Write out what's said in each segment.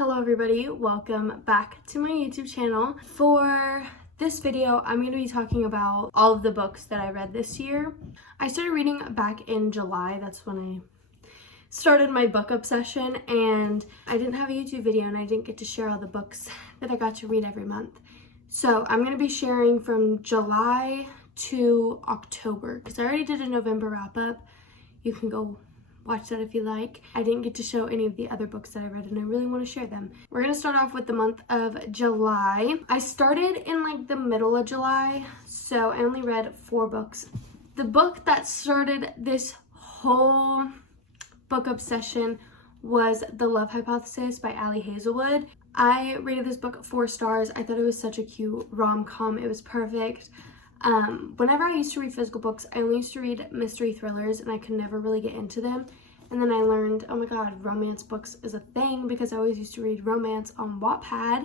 Hello everybody, welcome back to my YouTube channel. For this video, I'm going to be talking about all of the books that I read this year. I started reading back in July, that's when I started my book obsession, and I didn't have a YouTube video and I didn't get to share all the books that I got to read every month. So I'm going to be sharing from July to October because I already did a November wrap up. You can go watch that if you like. I didn't get to show any of the other books that I read and I really want to share them. We're going to start off with the month of July. I started in like the middle of July, so I only read 4 books. The book that started this whole book obsession was The Love Hypothesis by Ali Hazelwood. I rated this book 4 stars. I thought it was such a cute rom-com. It was perfect. Whenever I used to read physical books, I only used to read mystery thrillers and I could never really get into them. And then I learned, oh my god, romance books is a thing because I always used to read romance on Wattpad.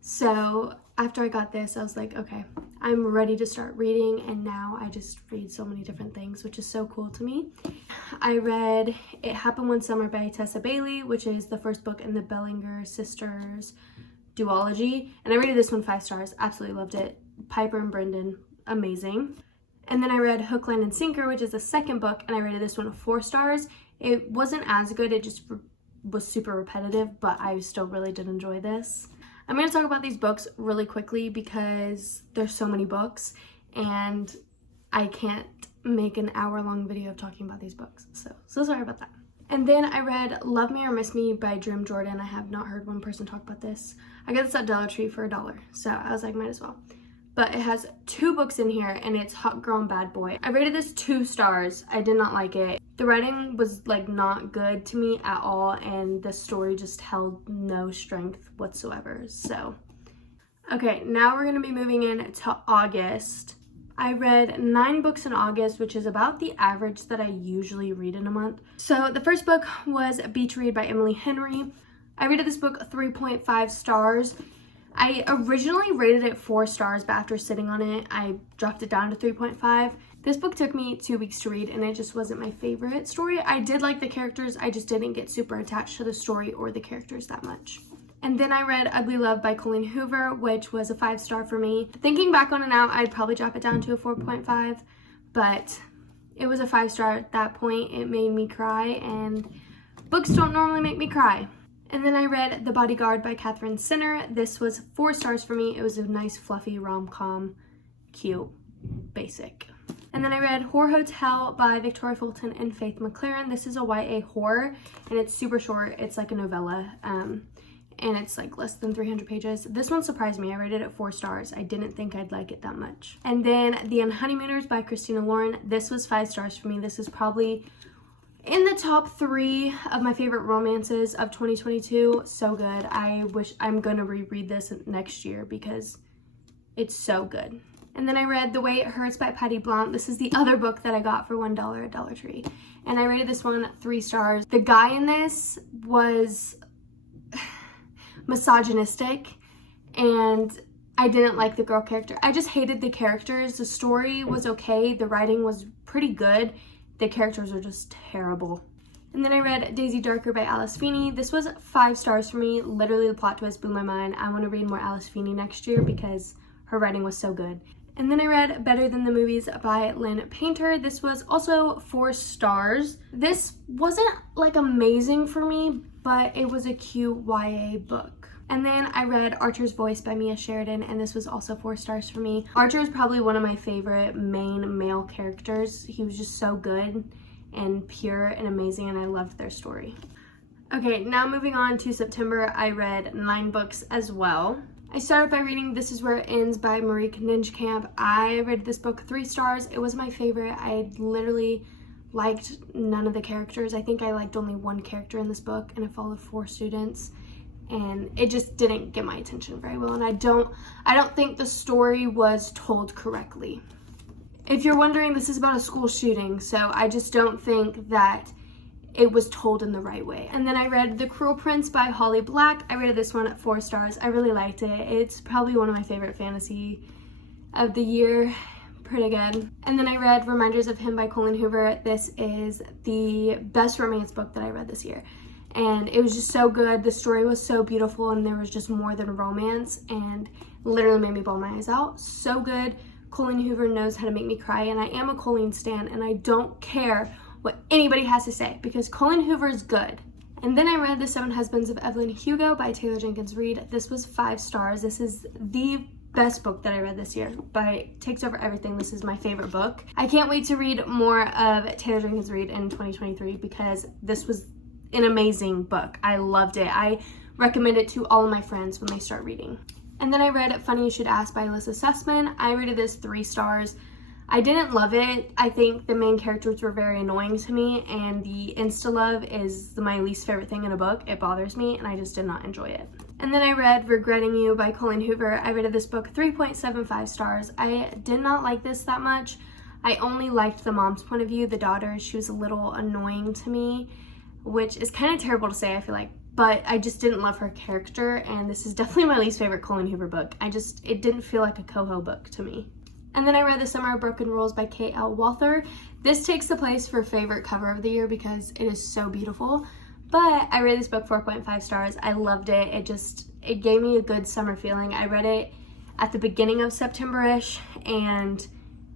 So after I got this, I was like, okay, I'm ready to start reading, and now I just read so many different things, which is so cool to me. I read It Happened One Summer by Tessa Bailey, which is the first book in the Bellinger sisters duology, and I rated this one 5 stars. Absolutely loved it. Piper and Brendan, amazing. And then I read Hook, Line, and Sinker, which is the second book, and I rated this one 4 stars. It wasn't as good, it just was super repetitive, but I still really did enjoy this. I'm going to talk about these books really quickly because there's so many books and I can't make an hour-long video of talking about these books, so sorry about that. And then I read Love Me or Miss Me by Dream Jordan. I have not heard one person talk about this. I got this at Dollar Tree for $1, so I was like, might as well. But it has 2 books in here and it's Hot Girl and Bad Boy. I rated this 2 stars. I did not like it. The writing was like not good to me at all, and the story just held no strength whatsoever. So, okay, now we're gonna be moving into August. I read 9 books in August, which is about the average that I usually read in a month. So the first book was Beach Read by Emily Henry. I rated this book 3.5 stars. I originally rated it 4 stars, but after sitting on it, I dropped it down to 3.5. This book took me 2 weeks to read, and it just wasn't my favorite story. I did like the characters, I just didn't get super attached to the story or the characters that much. And then I read Ugly Love by Colleen Hoover, which was a 5 star for me. Thinking back on it now, I'd probably drop it down to a 4.5, but it was a 5 star at that point. It made me cry, and books don't normally make me cry. And then I read The Bodyguard by Catherine Sinner. This was 4 stars for me. It was a nice, fluffy rom-com, cute, basic. And then I read Horror Hotel by Victoria Fulton and Faith McLaren. This is a YA horror, and it's super short. It's like a novella, and it's like less than 300 pages. This one surprised me. I rated it 4 stars. I didn't think I'd like it that much. And then The Unhoneymooners by Christina Lauren. This was 5 stars for me. This is probably in the top 3 of my favorite romances of 2022. So good. I wish I'm gonna reread this next year because it's so good. And then I read The Way It Hurts by Patty Blount. This is the other book that I got for $1 at Dollar Tree. And I rated this one 3 stars. The guy in this was misogynistic, and I didn't like the girl character. I just hated the characters. The story was okay. The writing was pretty good. The characters are just terrible. And then I read Daisy Darker by Alice Feeney. This was 5 stars for me. Literally, the plot twist blew my mind. I want to read more Alice Feeney next year because her writing was so good. And then I read Better Than the Movies by Lynn Painter. This was also 4 stars. This wasn't like amazing for me, but it was a cute YA book. And then I read Archer's Voice by Mia Sheridan, and this was also 4 stars for me. Archer is probably one of my favorite main male characters. He was just so good and pure and amazing, and I loved their story. Okay, now moving on to September, I read 9 books as well. I started by reading This Is Where It Ends by Marieke Ninjkamp. I read this book 3 stars. It was my favorite. I literally liked none of the characters. I think I liked only 1 character in this book, and it followed 4 students. And it just didn't get my attention very well, and I don't think the story was told correctly. If you're wondering, this is about a school shooting, so I just don't think that it was told in the right way. And then I read The Cruel Prince by Holly Black. I rated this one at 4 stars. I really liked it. It's probably one of my favorite fantasy of the year. Pretty good. And then I read Reminders of Him by Colleen Hoover. This is the best romance book that I read this year. and it was just so good. The story was so beautiful, and there was just more than romance, and literally made me bawl my eyes out. So good. Colleen Hoover knows how to make me cry, and I am a Colleen stan, and I don't care what anybody has to say because Colleen Hoover is good. And then I read The Seven Husbands of Evelyn Hugo by Taylor Jenkins Reid. This was 5 stars. This is the best book that I read this year. Takes over everything. This is my favorite book. I can't wait to read more of Taylor Jenkins Reid in 2023 because this was an amazing book. I loved it. I recommend it to all of my friends when they start reading. And then I read Funny You Should Ask by Alyssa Sussman. I rated this 3 stars. I didn't love it. I think the main characters were very annoying to me, and the insta-love is my least favorite thing in a book. It bothers me, and I just did not enjoy it. And then I read Regretting You by Colleen Hoover. I rated this book 3.75 stars. I did not like this that much. I only liked the mom's point of view, the daughter. She was a little annoying to me, which is kind of terrible to say, I feel like. But I just didn't love her character, and this is definitely my least favorite Colleen Hoover book. It didn't feel like a Coho book to me. And then I read The Summer of Broken Rules by K.L. Walther. This takes the place for favorite cover of the year because it is so beautiful. But I rated this book 4.5 stars. I loved it. It gave me a good summer feeling. I read it at the beginning of September-ish, and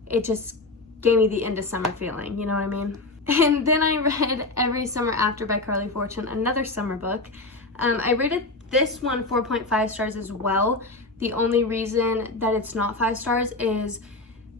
it just gave me the end of summer feeling, you know what I mean? And then I read Every Summer After by Carly Fortune, another summer book. I rated this one 4.5 stars as well. The only reason that it's not 5 stars is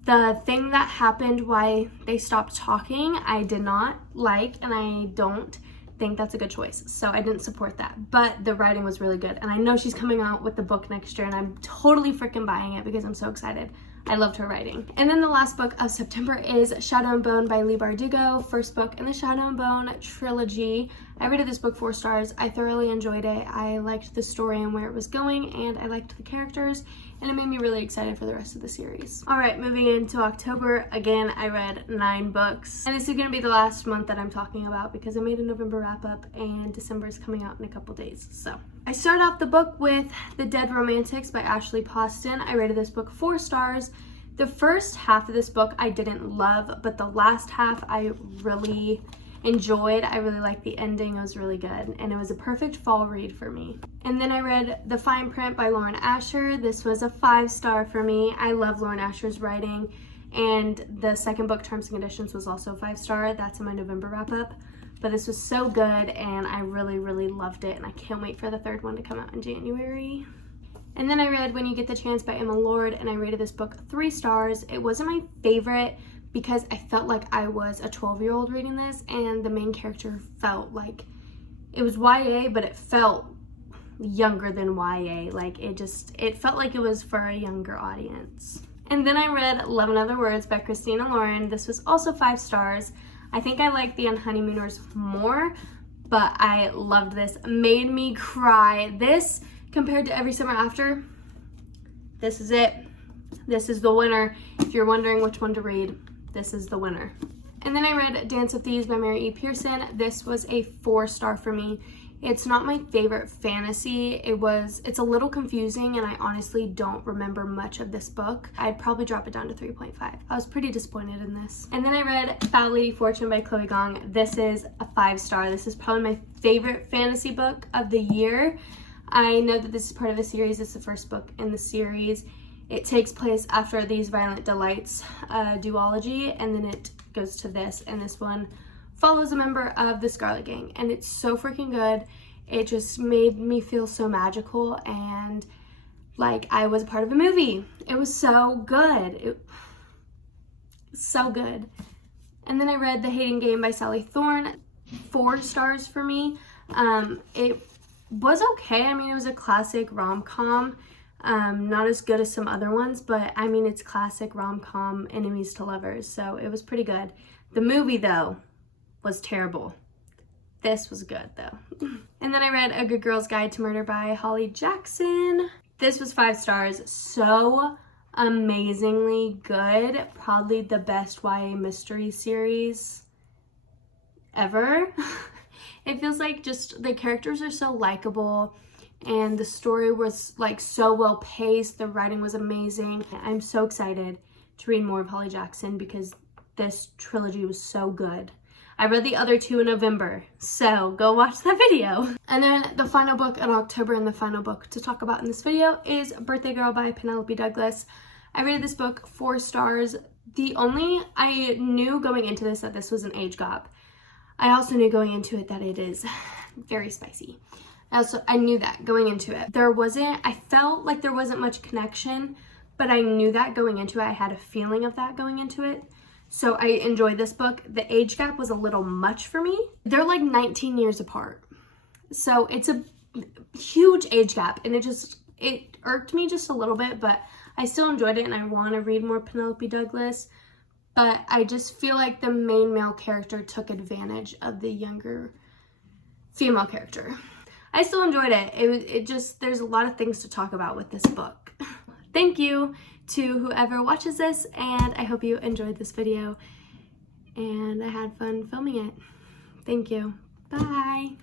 the thing that happened why they stopped talking, I did not like, and I don't think that's a good choice. So I didn't support that. But the writing was really good. And I know she's coming out with the book next year, and I'm totally freaking buying it because I'm so excited. I loved her writing. And then the last book of September is Shadow and Bone by Leigh Bardugo, first book in the Shadow and Bone trilogy. I rated this book 4 stars. I thoroughly enjoyed it. I liked the story and where it was going, and I liked the characters, and it made me really excited for the rest of the series. All right, moving into October. Again, I read 9 books, and this is gonna be the last month that I'm talking about because I made a November wrap up, and December is coming out in a couple days. So I start off the book with The Dead Romantics by Ashley Poston. I rated this book 4 stars. The first half of this book I didn't love, but the last half I really enjoyed. I really liked the ending. It was really good, and it was a perfect fall read for me. And then I read The Fine Print by Lauren Asher. This was a 5 star for me. I love Lauren Asher's writing, and the second book, Terms and Conditions, was also 5 star. That's in my November wrap up. But this was so good, and I really, really loved it, and I can't wait for the third one to come out in January. And then I read When You Get the Chance by Emma Lord, and I rated this book 3 stars. It wasn't my favorite because I felt like I was a 12-year-old reading this, and the main character felt like it was YA, but it felt younger than YA. Like it felt like it was for a younger audience. And then I read Love and Other Words by Christina Lauren. This was also 5 stars. I think I liked The Unhoneymooners more, but I loved this. Made me cry. This, compared to Every Summer After, this is it. This is the winner. If you're wondering which one to read, this is the winner. And then I read Dance of Thieves by Mary E. Pearson. This was a 4 star for me. It's not my favorite fantasy. It's a little confusing, and I honestly don't remember much of this book. I'd probably drop it down to 3.5. I was pretty disappointed in this. And then I read Fat Lady Fortune by Chloe Gong. This is a 5 star. This is probably my favorite fantasy book of the year. I know that this is part of a series. It's the first book in the series. It takes place after These Violent Delights duology, and then it goes to this, and this one follows a member of the Scarlet Gang, and it's so freaking good. It just made me feel so magical and like I was a part of a movie. It was so good. So good. And then I read The Hating Game by Sally Thorne. 4 stars for me. It was okay. I mean, it was a classic rom-com. Not as good as some other ones, but I mean, it's classic rom-com, enemies to lovers, so it was pretty good. The movie, though, was terrible. This was good, though. And then I read A Good Girl's Guide to Murder by Holly Jackson. This was 5 stars. So amazingly good. Probably the best YA mystery series ever. It feels like just the characters are so likable, and the story was like so well paced. The writing was amazing. I'm so excited to read more of Holly Jackson because this trilogy was so good. I read the other two in November, so go watch that video. And then the final book in October, and the final book to talk about in this video, is Birthday Girl by Penelope Douglas. I rated this book 4 stars. I knew going into this that this was an age gap. I also knew going into it that it is very spicy. I knew that going into it. I felt like there wasn't much connection, but I knew that going into it. I had a feeling of that going into it. So I enjoyed this book. The age gap was a little much for me. They're like 19 years apart. So it's a huge age gap, and it irked me just a little bit, but I still enjoyed it, and I want to read more Penelope Douglas. But I just feel like the main male character took advantage of the younger female character. I still enjoyed it. There's a lot of things to talk about with this book. Thank you to whoever watches this, and I hope you enjoyed this video, and I had fun filming it. Thank you. Bye.